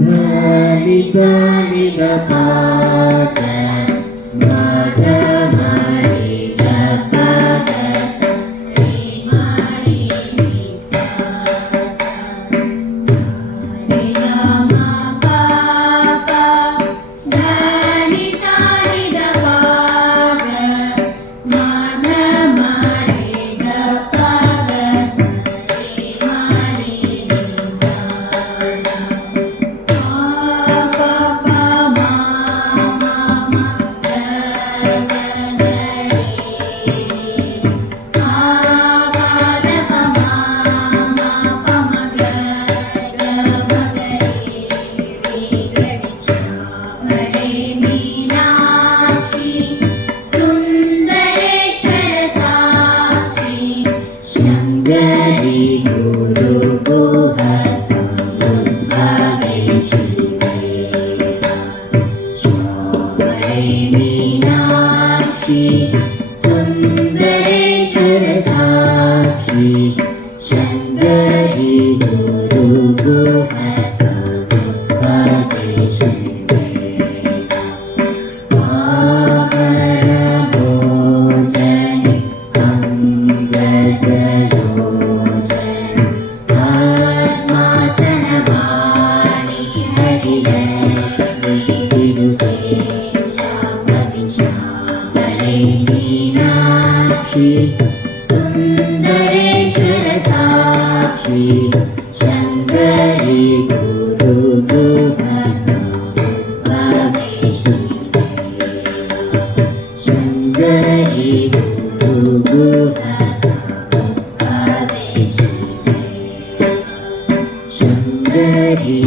ധനി സനി ധ പ ഗ മ ധ മ രി ധ പ ഗ സ രി മ രി നി സ സ സ രി ഗ മ പ പ ധനി സനി ധ പ ഗ മ ധ മ രി ധ പ ഗ സ രി മ രി നി സ സ ശങ്കരി ഗുരു ഗുഹ മീനാക്ഷി സുന്ദരേശ്വര സാക്ഷി ശങ്കരി ഗുരു ഗുഹ സമുപദേശിവേ പാപരമോചനി അംഗജലോചനി ആത്മാസനവാണി ഹരിലക്ഷ്മി വിരുദേ മീനാക്ഷി സുന്ദരേശ്വര സാക്ഷി ശങ്കരി ഗുരു ഗുഹ സമുപദേശിവേ ശങ്കരി ഗുരു ഗുഹ സമുപദേശിവേ ശങ്കരി